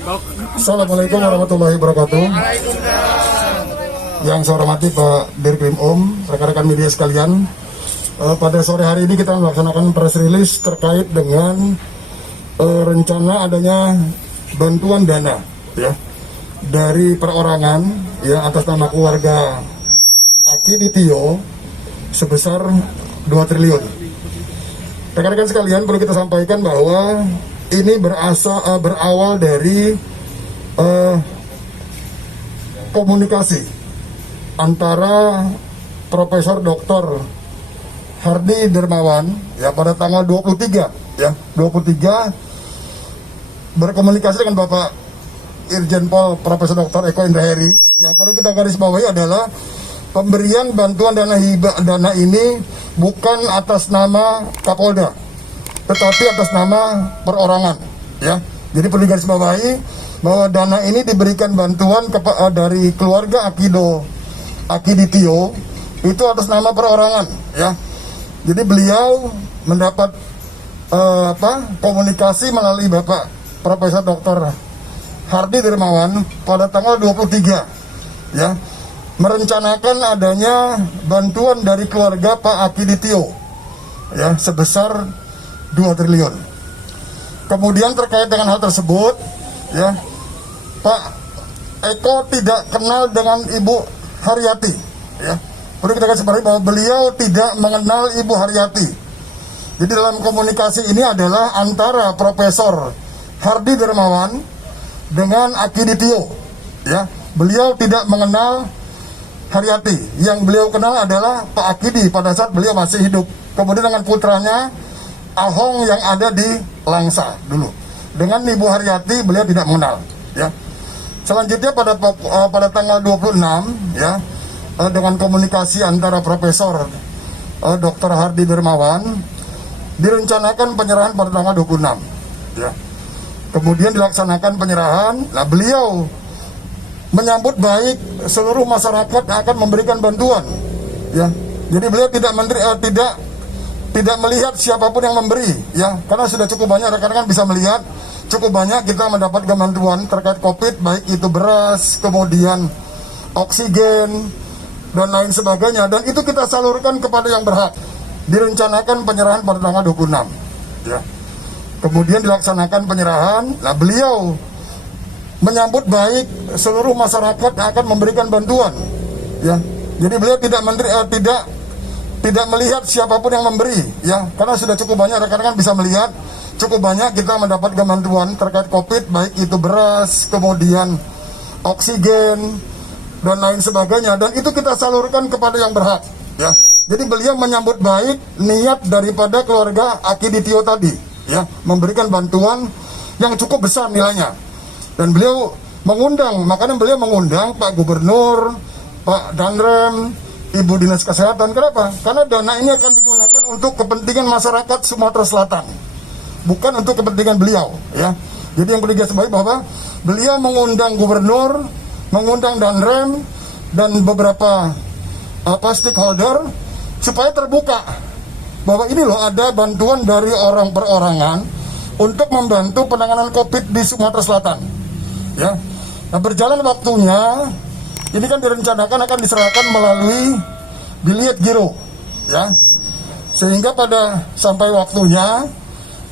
Assalamualaikum warahmatullahi wabarakatuh. Yang saya hormati Pak Dirkrim rekan-rekan media sekalian, pada sore hari ini kita melaksanakan press release terkait dengan rencana adanya bantuan dana ya dari perorangan ya atas nama keluarga Akiditio sebesar 2 triliun. Rekan-rekan sekalian, perlu kita sampaikan bahwa ini berawal dari komunikasi antara Profesor Dr. Hardy Dermawan ya pada tanggal 23 berkomunikasi dengan Bapak Irjen Pol Profesor Dr. Eko Indraheri. Yang perlu kita garis bawahi adalah pemberian bantuan dana ini bukan atas nama Kapolda, tetapi atas nama perorangan ya. Jadi perlu garis bawahi bahwa dana ini diberikan bantuan dari keluarga Akiditio itu atas nama perorangan ya. Jadi beliau mendapat komunikasi melalui Bapak Profesor Dr. Hardy Dermawan pada tanggal 23 ya, merencanakan adanya bantuan dari keluarga Pak Akiditio ya sebesar 2 triliun. Kemudian terkait dengan hal tersebut ya, Pak Eko tidak kenal dengan Ibu Haryati ya. Perlu kita kasih bahwa beliau tidak mengenal Ibu Haryati. Jadi dalam komunikasi ini adalah antara Profesor Hardy Dermawan dengan Akiditio ya. Beliau tidak mengenal Haryati. Yang beliau kenal adalah Pak Akidi pada saat beliau masih hidup. Kemudian dengan putranya Ahong yang ada di Langsa dulu. Dengan Ibu Haryati beliau tidak mengenal ya. Selanjutnya pada tanggal 26 ya, dengan komunikasi antara Profesor Dr. Hardy Dermawan direncanakan penyerahan pada tanggal 26 ya. Kemudian dilaksanakan penyerahan. Nah, beliau menyambut baik seluruh masyarakat akan memberikan bantuan ya. Jadi beliau tidak melihat siapapun yang memberi ya, karena sudah cukup banyak rekan-rekan bisa melihat cukup banyak kita mendapatkan bantuan terkait COVID, baik itu beras, kemudian oksigen dan lain sebagainya, dan itu kita salurkan kepada yang berhak. Direncanakan penyerahan pada tanggal 26 ya. Kemudian dilaksanakan penyerahan. Nah, beliau menyambut baik seluruh masyarakat akan memberikan bantuan ya. Jadi beliau tidak melihat siapapun yang memberi ya, karena sudah cukup banyak rekan-rekan bisa melihat cukup banyak kita mendapatkan bantuan terkait COVID, baik itu beras, kemudian oksigen dan lain sebagainya, dan itu kita salurkan kepada yang berhak ya. Jadi beliau menyambut baik niat daripada keluarga Akiditio tadi ya, memberikan bantuan yang cukup besar nilainya. Dan beliau mengundang, makanya beliau mengundang Pak Gubernur, Pak Danrem, Ibu Dinas Kesehatan. Kenapa? Karena dana ini akan digunakan untuk kepentingan masyarakat Sumatera Selatan, bukan untuk kepentingan beliau ya. Jadi yang perlu digarisbawahi bahwa beliau mengundang Gubernur, mengundang Danrem dan beberapa stakeholder supaya terbuka bahwa ini loh ada bantuan dari orang perorangan untuk membantu penanganan COVID di Sumatera Selatan ya. Nah, berjalan waktunya ini kan direncanakan akan diserahkan melalui biliet giro ya, sehingga pada sampai waktunya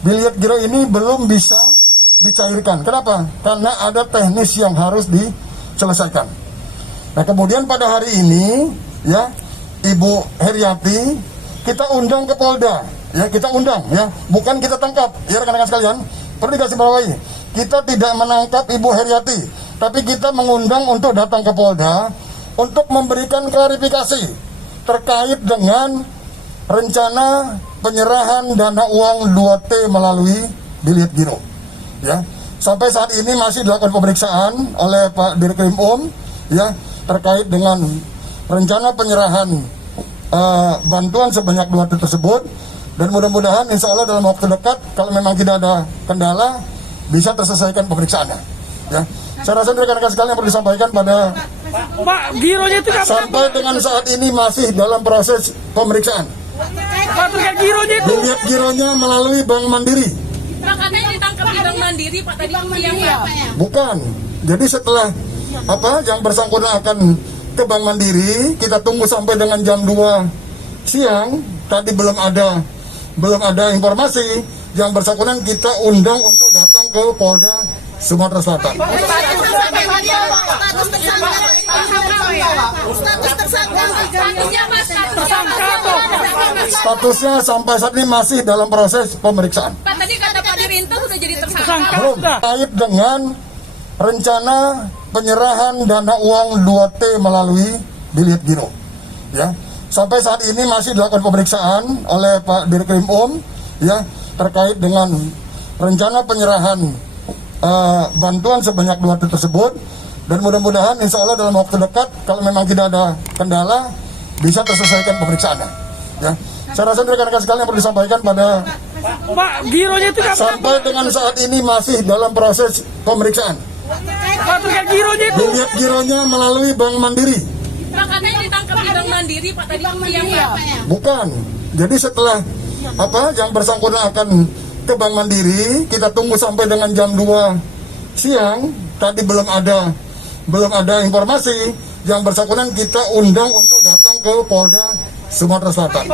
biliet giro ini belum bisa dicairkan. Kenapa? Karena ada teknis yang harus diselesaikan. Nah, kemudian pada hari ini ya, Ibu Haryati kita undang ke Polda ya, kita undang ya, bukan kita tangkap ya rekan-rekan sekalian. Perlu dikasih bawahi, kita tidak menangkap Ibu Haryati, tapi kita mengundang untuk datang ke Polda untuk memberikan klarifikasi terkait dengan rencana penyerahan dana uang 2T melalui biliet giro ya. Sampai saat ini masih dilakukan pemeriksaan oleh Pak Dirkrim ya terkait dengan rencana penyerahan bantuan sebanyak 2 T tersebut, dan mudah-mudahan insya Allah dalam waktu dekat kalau memang tidak ada kendala bisa terselesaikan pemeriksaannya ya. Saya rasa rekan-rekan sekalian yang perlu disampaikan pada Pak, gironya itu sampai dengan saat ini masih dalam proses pemeriksaan. Pak, terkait gironya itu Biliet gironya melalui Bank Mandiri. Pak, katanya ditangkap di Bank Mandiri Pak tadi siang Pak. Bukan. Jadi setelah yang bersangkutan akan ke Bank Mandiri, kita tunggu sampai dengan jam 2 siang. Tadi belum ada informasi. Yang bersangkutan kita undang untuk datang ke Polda Sumatera Selatan. Statusnya sampai saat ini masih dalam proses pemeriksaan. Pak tadi kata Pak Dirinto sudah jadi tersangka. Belum. Terkait dengan rencana penyerahan dana uang 2T melalui bilet giro. Ya. Sampai saat ini masih dilakukan pemeriksaan oleh Pak Dirkrim ya, terkait dengan rencana penyerahan bantuan sebanyak 2T tersebut, dan mudah-mudahan insya Allah dalam waktu dekat kalau memang tidak ada kendala bisa terselesaikan pemeriksaannya. Ya. Saya rasa rekan-rekan sekalian perlu disampaikan pada Pak, gironya itu sampai dengan saat ini masih dalam proses pemeriksaan. Pak, terkait gironya itu. Dilihat gironya melalui Bank Mandiri. Pak katanya ditangkap di Bank Mandiri Pak tadi siang Pak. Bukan. Jadi setelah yang bersangkutan akan ke Bank Mandiri, kita tunggu sampai dengan jam 2 siang. Tadi belum ada informasi. Yang bersangkutan kita undang untuk datang ke Polda Sumatera Selatan.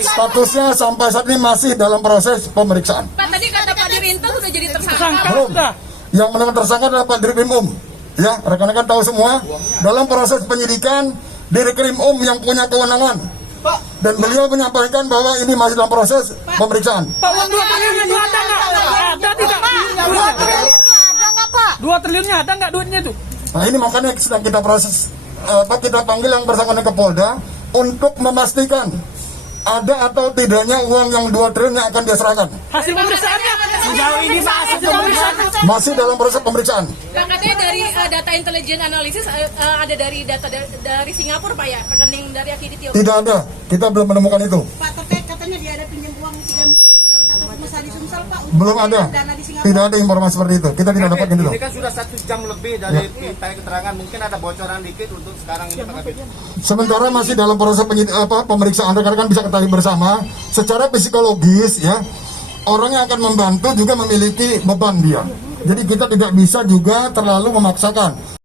Statusnya sampai saat ini masih dalam proses pemeriksaan. Pak tadi kata Pak Dirinto sudah jadi tersangka. Belum. Yang menentukan tersangka adalah Pak Dirkrim Ya, rekan-rekan tahu semua dalam proses penyidikan Dirkrim yang punya kewenangan. Dan beliau menyampaikan bahwa ini masih dalam proses pemeriksaan. Pak, uang 2 triliun itu ada nggak? Ada tidak? 2 triliunnya ada nggak duitnya itu? Nah ini makanya sedang kita proses, kita panggil yang bersangkutan ke Polda untuk memastikan ada atau tidaknya uang yang 2 triliun yang akan dia serahkan. Hasil pemeriksaannya sejauh ini Pak, hasil pemeriksaan Masih dalam proses pemeriksaan. Nah, katanya dari data intelijen analisis ada dari data dari Singapura Pak ya, rekening dari Akiditio. Tidak ada, kita belum menemukan itu. Pak, terkait katanya dia ada pinjam uang 3 miliar ke salah satu pengusaha di Sumsel Pak. Belum ada, Dana di Singapura. tidak ada informasi seperti itu. Kita tidak dapat itu. Ini kan sudah 1 jam lebih dari minta keterangan, mungkin ada bocoran dikit untuk sekarang ini Pak Kabit. Sementara masih dalam proses pemeriksaan, rekan-rekan bisa ketahui bersama, secara psikologis ya, orang yang akan membantu juga memiliki beban dia. Jadi kita tidak bisa juga terlalu memaksakan.